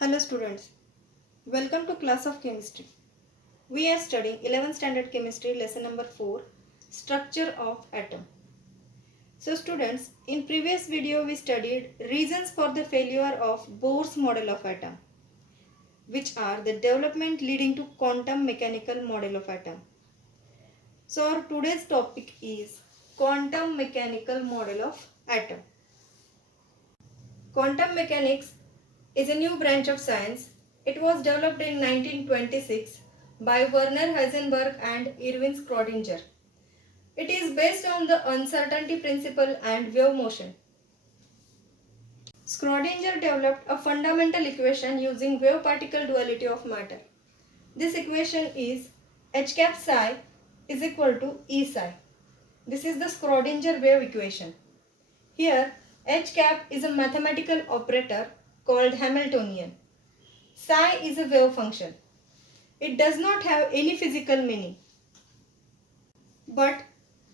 Hello students, welcome to class of chemistry. We are studying 11th standard chemistry lesson number 4, structure of atom. So students, in previous video we studied reasons for the failure of Bohr's model of atom, which are the development leading to quantum mechanical model of atom. So our today's topic is quantum mechanical model of atom. Quantum mechanics is a new branch of science. It was developed in 1926 by Werner Heisenberg and Erwin Schrödinger. It is based on the uncertainty principle and wave motion. Schrödinger developed a fundamental equation using wave-particle duality of matter. This equation is h cap psi is equal to E psi. This is the Schrödinger wave equation. Here, h cap is a mathematical operator called Hamiltonian. Psi is a wave function. It does not have any physical meaning. But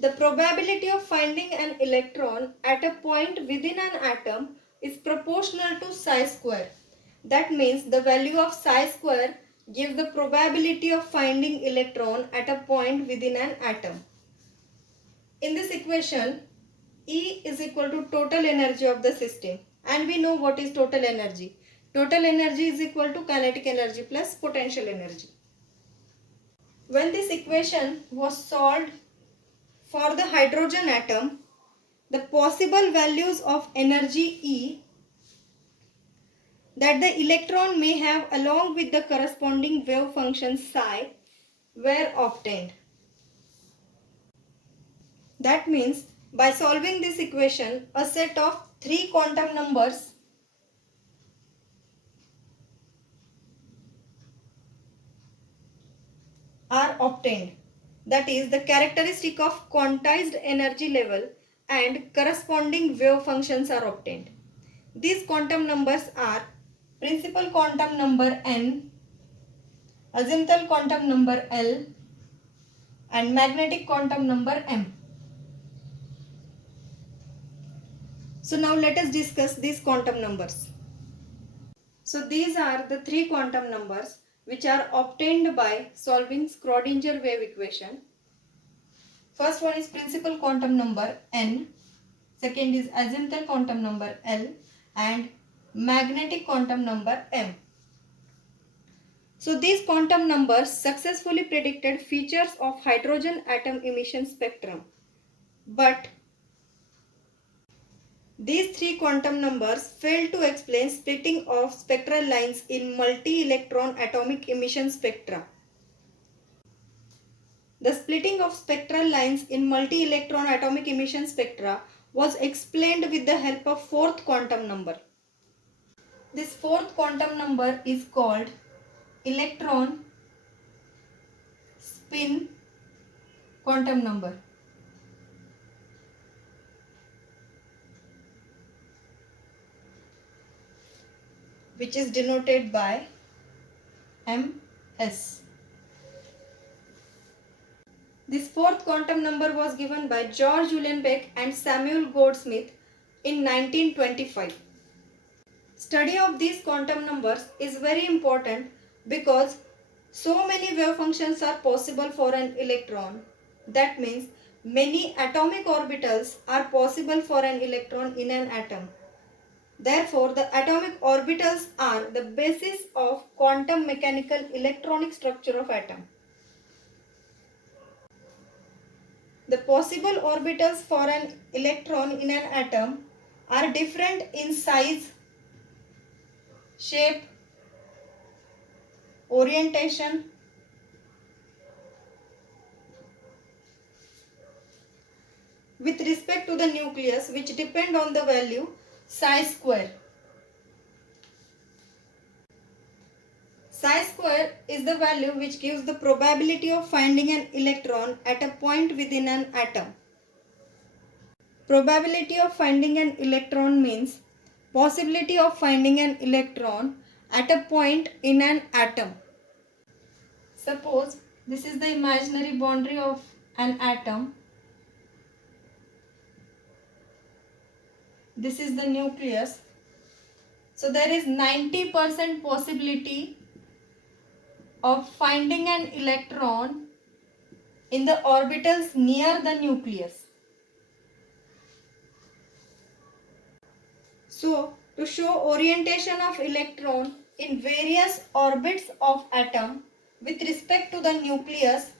the probability of finding an electron at a point within an atom is proportional to psi square. That means the value of psi square gives the probability of finding electron at a point within an atom. In this equation, E is equal to total energy of the system, and we know what is total energy. Total energy is equal to kinetic energy plus potential energy. When this equation was solved for the hydrogen atom, the possible values of energy E that the electron may have along with the corresponding wave function psi were obtained. That means by solving this equation, a set of 3 quantum numbers are obtained. That is the characteristic of quantized energy level and corresponding wave functions are obtained. These quantum numbers are principal quantum number n, azimuthal quantum number L, and magnetic quantum number m. So now let us discuss these quantum numbers. So these are the 3 quantum numbers which are obtained by solving Schrödinger wave equation. First one is principal quantum number n, second is azimuthal quantum number L, and magnetic quantum number m. So these quantum numbers successfully predicted features of hydrogen atom emission spectrum. But these 3 quantum numbers fail to explain splitting of spectral lines in multi-electron atomic emission spectra. The splitting of spectral lines in multi-electron atomic emission spectra was explained with the help of 4th quantum number. This 4th quantum number is called electron spin quantum number. Which is denoted by MS. This 4th quantum number was given by George Uhlenbeck and Samuel Goldsmith in 1925. Study of these quantum numbers is very important because so many wave functions are possible for an electron. That means many atomic orbitals are possible for an electron in an atom. Therefore, the atomic orbitals are the basis of quantum mechanical electronic structure of atom. The possible orbitals for an electron in an atom are different in size, shape, orientation, with respect to the nucleus, which depend on the value psi square. Psi square is the value which gives the probability of finding an electron at a point within an atom. Probability of finding an electron means possibility of finding an electron at a point in an atom. Suppose this is the imaginary boundary of an atom. This is the nucleus. So there is 90% possibility of finding an electron in the orbitals near the nucleus. So to show orientation of electron in various orbits of atom with respect to the nucleus,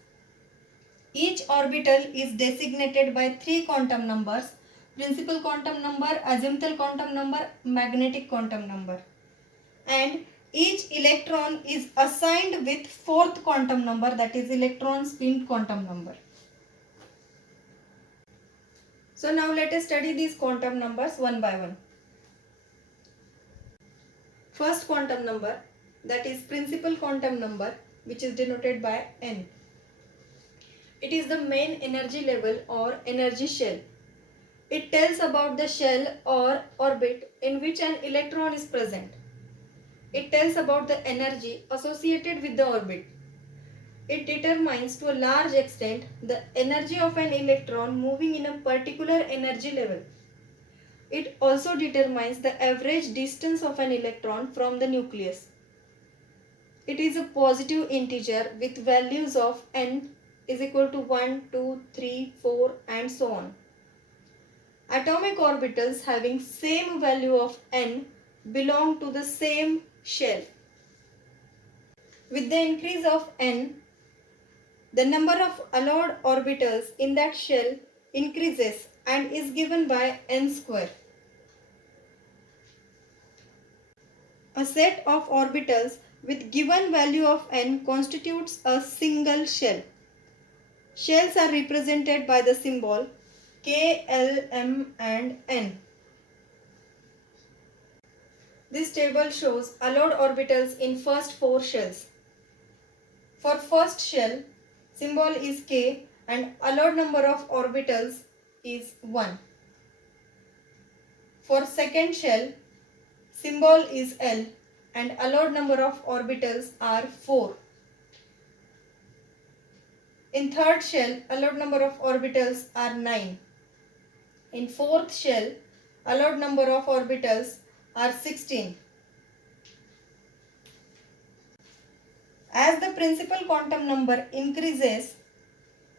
each orbital is designated by 3 quantum numbers: principal quantum number, azimuthal quantum number, magnetic quantum number. And each electron is assigned with 4th quantum number, that is electron spin quantum number. So now let us study these quantum numbers one by one. First quantum number, that is principal quantum number, which is denoted by n. It is the main energy level or energy shell. It tells about the shell or orbit in which an electron is present. It tells about the energy associated with the orbit. It determines to a large extent the energy of an electron moving in a particular energy level. It also determines the average distance of an electron from the nucleus. It is a positive integer with values of n is equal to 1, 2, 3, 4 and so on. Atomic orbitals having same value of n belong to the same shell. With the increase of n, the number of allowed orbitals in that shell increases and is given by n square. A set of orbitals with given value of n constitutes a single shell. Shells are represented by the symbol K, L, M and N. This table shows allowed orbitals in first 4 shells. For first shell, symbol is K and allowed number of orbitals is 1. For second shell, symbol is L and allowed number of orbitals are 4. In third shell, allowed number of orbitals are 9. In fourth shell, allowed number of orbitals are 16. As the principal quantum number increases,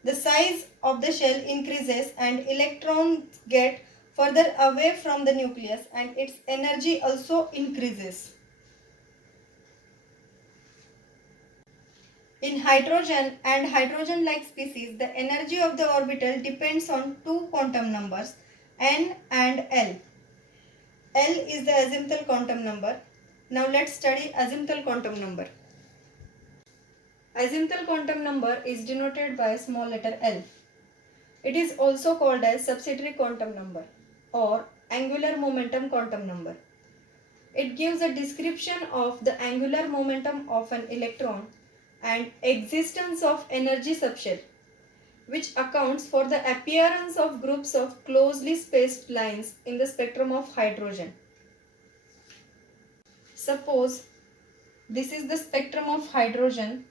the size of the shell increases and electrons get further away from the nucleus and its energy also increases. In hydrogen and hydrogen-like species, the energy of the orbital depends on 2 quantum numbers, n and l. L is the azimuthal quantum number. Now let's study azimuthal quantum number. Azimuthal quantum number is denoted by small letter l. It is also called as subsidiary quantum number or angular momentum quantum number. It gives a description of the angular momentum of an electron and existence of energy subshell, which accounts for the appearance of groups of closely spaced lines in the spectrum of hydrogen. Suppose this is the spectrum of hydrogen.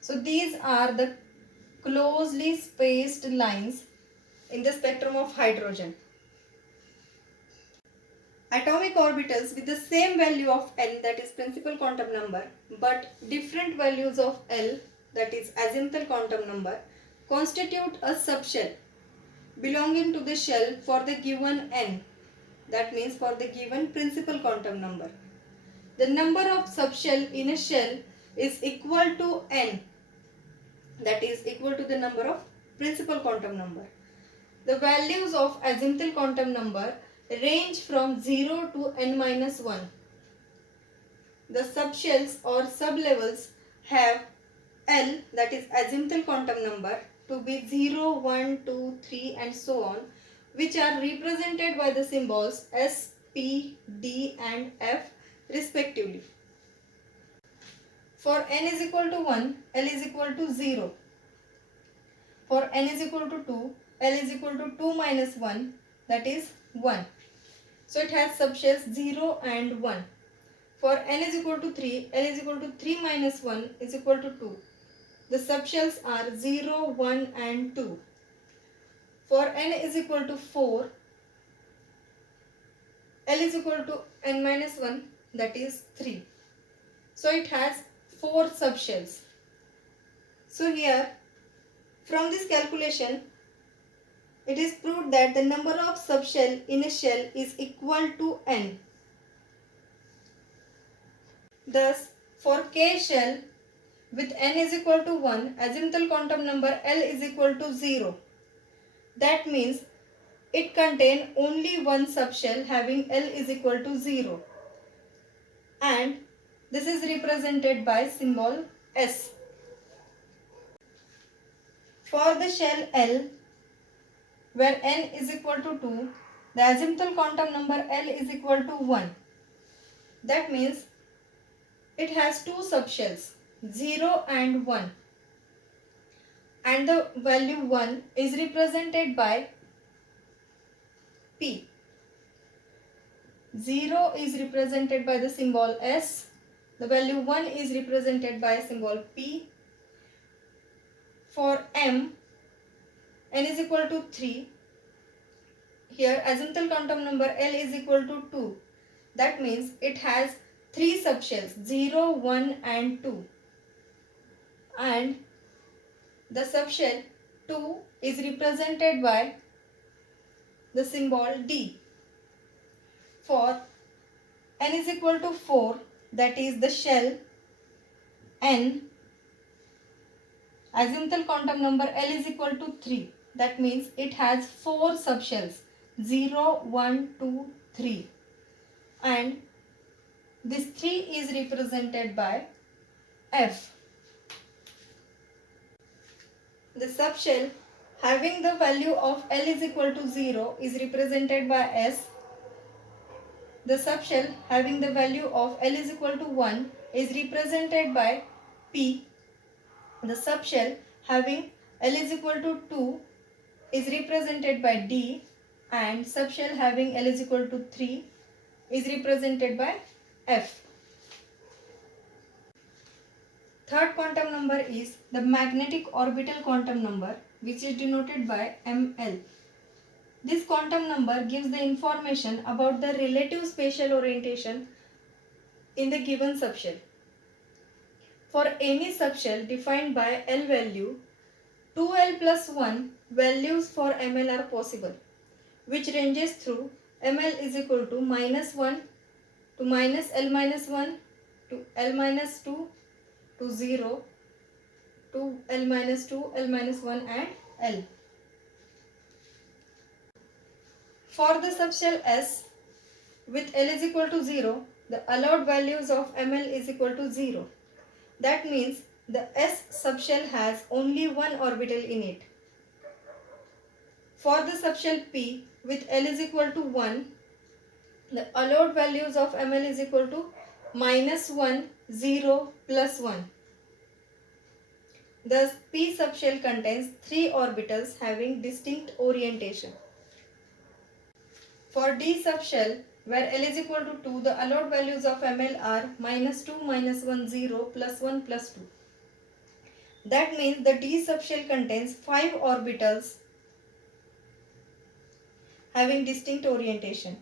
So these are the closely spaced lines in the spectrum of hydrogen. Atomic orbitals with the same value of n, that is principal quantum number, but different values of l, that is azimuthal quantum number, constitute a subshell belonging to the shell for the given n, that means for the given principal quantum number. The number of subshell in a shell is equal to n, that is equal to the number of principal quantum number. The values of azimuthal quantum number range from 0 to n minus 1. The subshells or sublevels have L, that is azimuthal quantum number, to be 0, 1, 2, 3 and so on, which are represented by the symbols S, P, D and F respectively. For n is equal to 1, L is equal to 0. For n is equal to 2, L is equal to 2 minus 1, that is 1. So it has subshells 0 and 1. For n is equal to 3, L is equal to 3 minus 1 is equal to 2. The subshells are 0, 1 and 2. For n is equal to 4, L is equal to n minus 1, that is 3. So it has 4 subshells. So here from this calculation it is proved that the number of subshell in a shell is equal to n. Thus for K shell with n is equal to 1, azimuthal quantum number L is equal to 0. That means it contains only one subshell having L is equal to 0. And this is represented by symbol S. For the shell L, where n is equal to 2, the azimuthal quantum number L is equal to 1. That means it has two subshells, 0 and 1. And the value 1 is represented by P. 0 is represented by the symbol S. The value 1 is represented by symbol P. For M, n is equal to 3. Here azimuthal quantum number L is equal to 2. That means it has 3 subshells, 0, 1 and 2. And the subshell 2 is represented by the symbol D. For n is equal to 4, that is the shell n, azimuthal quantum number L is equal to 3. That means it has 4 subshells, 0, 1, 2, 3. And this 3 is represented by F. The subshell having the value of L is equal to 0 is represented by S. The subshell having the value of L is equal to 1 is represented by P. The subshell having L is equal to 2 is represented by D, and subshell having L is equal to 3 is represented by F. Third quantum number is the magnetic orbital quantum number, which is denoted by ML. This quantum number gives the information about the relative spatial orientation in the given subshell. For any subshell defined by L value, 2L plus 1 values for ML are possible, which ranges through ML is equal to minus 1 to minus L minus 1 to L minus 2 to 0 to L minus 2, L minus 1 and L. For the subshell S with L is equal to 0, the allowed values of ML is equal to 0. That means the S subshell has only one orbital in it. For the subshell P with L is equal to 1, the allowed values of ML is equal to minus 1, 0, plus 1. Thus, P subshell contains 3 orbitals having distinct orientation. For D subshell, where L is equal to 2, the allowed values of ML are minus 2, minus 1, 0, plus 1, plus 2. That means the D subshell contains 5 orbitals having distinct orientation.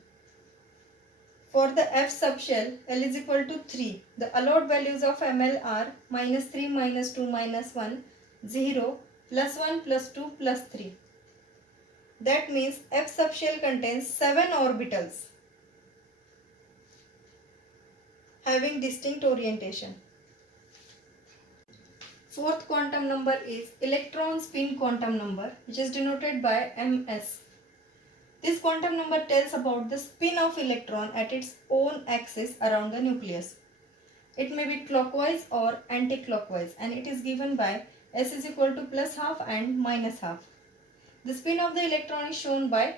For the F subshell, L is equal to 3. The allowed values of ML are minus 3, minus 2, minus 1, 0, plus 1, plus 2, plus 3. That means F subshell contains 7 orbitals having distinct orientation. Fourth quantum number is electron spin quantum number, which is denoted by ms. This quantum number tells about the spin of electron at its own axis around the nucleus. It may be clockwise or anti-clockwise, and it is given by s is equal to plus half and minus half. The spin of the electron is shown by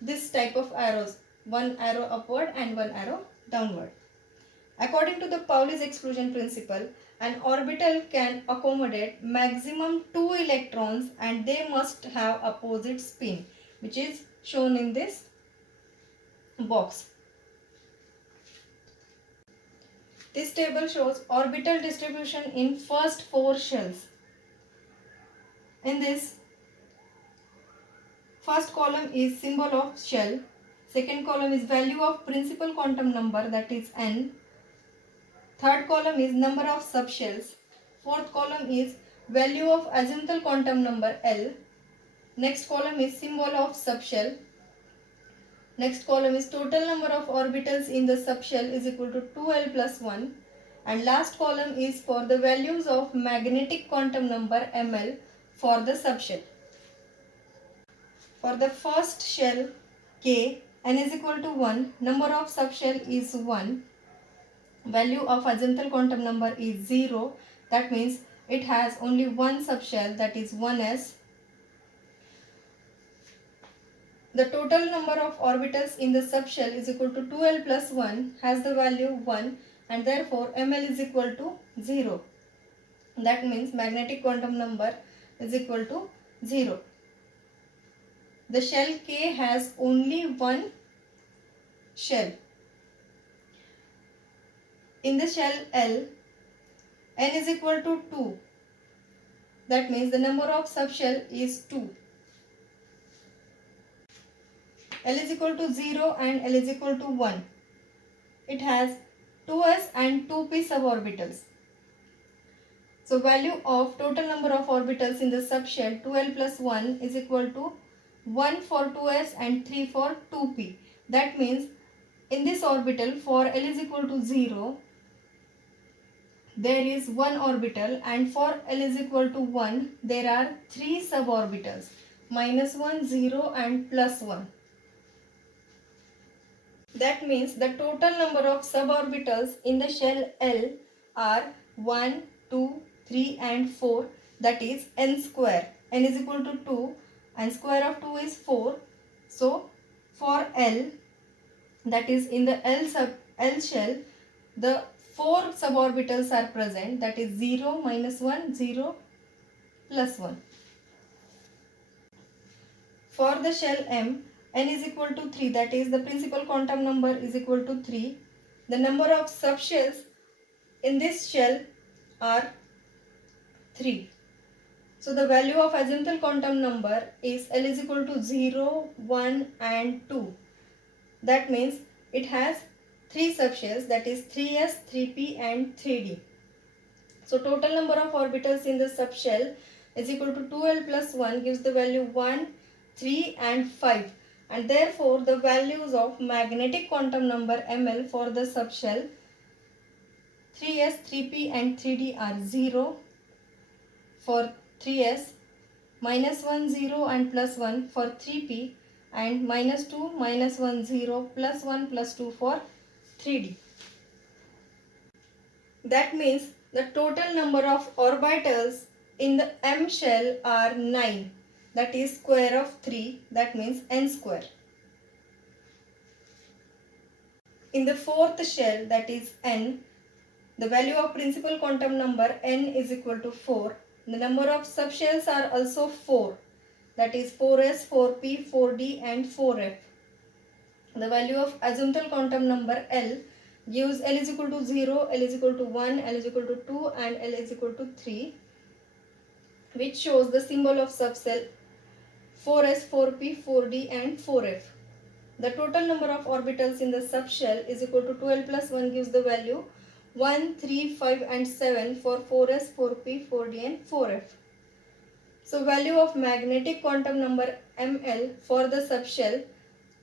this type of arrows, one arrow upward and one arrow downward. According to the Pauli's exclusion principle, an orbital can accommodate maximum 2 electrons and they must have opposite spin, which is shown in this box. This table shows orbital distribution in first 4 shells. In this, First column is symbol of shell. Second column is value of principal quantum number, that is n. Third column is number of subshells. Fourth column is value of azimuthal quantum number L. Next column is symbol of subshell. Next column is total number of orbitals in the subshell is equal to 2L plus 1. And last column is for the values of magnetic quantum number ML for the subshell. For the first shell K, n is equal to 1, number of subshell is 1, value of azimuthal quantum number is 0, that means it has only one subshell, that is 1s. The total number of orbitals in the subshell is equal to 2L plus 1, has the value 1, and therefore ML is equal to 0. That means magnetic quantum number is equal to 0. The shell K has only one shell. In the shell L, n is equal to 2. That means the number of subshell is 2. L is equal to 0 and L is equal to 1. It has 2s and 2p suborbitals. So value of total number of orbitals in the subshell 2L plus 1 is equal to 1 for 2s and 3 for 2p. That means in this orbital for L is equal to 0, there is one orbital, and for L is equal to 1, there are 3 suborbitals, -1, 0 and +1. That means the total number of suborbitals in the shell L are 1, 2, 3 and 4, that is n square. N is equal to 2 and square of 2 is 4. So for L, that is in the L shell, the 4 suborbitals are present, that is 0, -1, 0, +1. For the shell M, n is equal to 3, that is the principal quantum number is equal to 3. The number of subshells in this shell are 3. So the value of azimuthal quantum number is L is equal to 0, 1 and 2. That means it has 3 subshells, that is 3s, 3p and 3d. So total number of orbitals in the subshell is equal to 2L plus 1 gives the value 1, 3 and 5. And therefore the values of magnetic quantum number ML for the subshell 3s, 3p and 3d are 0 for 3s, -1, 0 and +1 for 3p, and -2, -1, 0, +1, +2 for 3d. That means the total number of orbitals in the M shell are 9. That is square of 3, that means n square. In the fourth shell, that is n, the value of principal quantum number n is equal to 4. The number of subshells are also 4, that is 4s, 4p, 4d and 4f. The value of azimuthal quantum number L gives L is equal to 0, L is equal to 1, L is equal to 2 and L is equal to 3, which shows the symbol of subshell 4s, 4p, 4d and 4f. The total number of orbitals in the subshell is equal to 2L plus 1 gives the value 1, 3, 5 and 7 for 4s, 4p, 4d and 4f. So value of magnetic quantum number ML for the subshell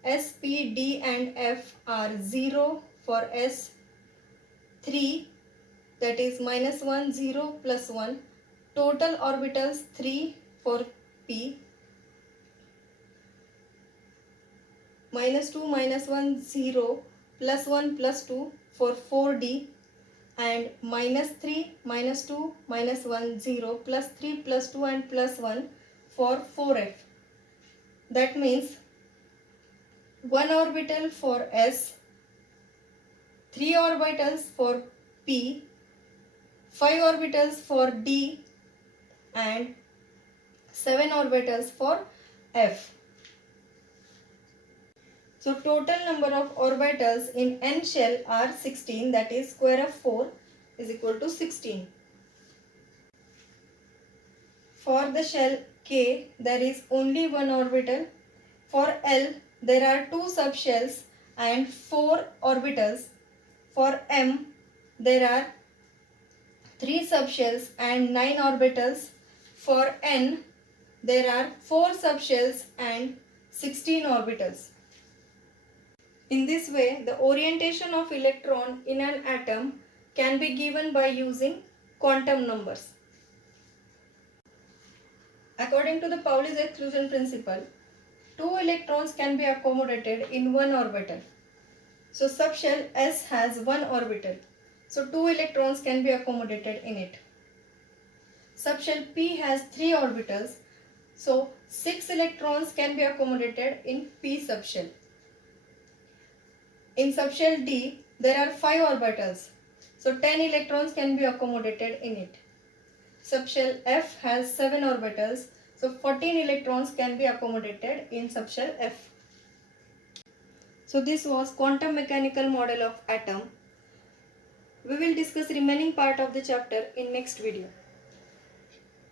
S, P, D and F are 0 for S, 3 that is -1, 0, +1. Total orbitals 3 for P, -2, -1, 0, +1, +2 for 4D, and -3, -2, -1, 0, +3, +2 and +1 for 4F. That means 1 orbital for S, 3 orbitals for P, 5 orbitals for D and 7 orbitals for F. So total number of orbitals in N shell are 16, that is square of 4 is equal to 16. For the shell K, there is only one orbital, For L, there are 2 subshells and 4 orbitals. For M, there are 3 subshells and 9 orbitals. For N, there are 4 subshells and 16 orbitals. In this way, the orientation of electron in an atom can be given by using quantum numbers. According to the Pauli's exclusion principle, 2 electrons can be accommodated in one orbital. So subshell S has one orbital. So 2 electrons can be accommodated in it. Subshell P has 3 orbitals. So 6 electrons can be accommodated in P subshell. In subshell D, there are 5 orbitals. So 10 electrons can be accommodated in it. Subshell F has 7 orbitals. So 14 electrons can be accommodated in subshell F. So this was quantum mechanical model of atom. We will discuss remaining part of the chapter in next video.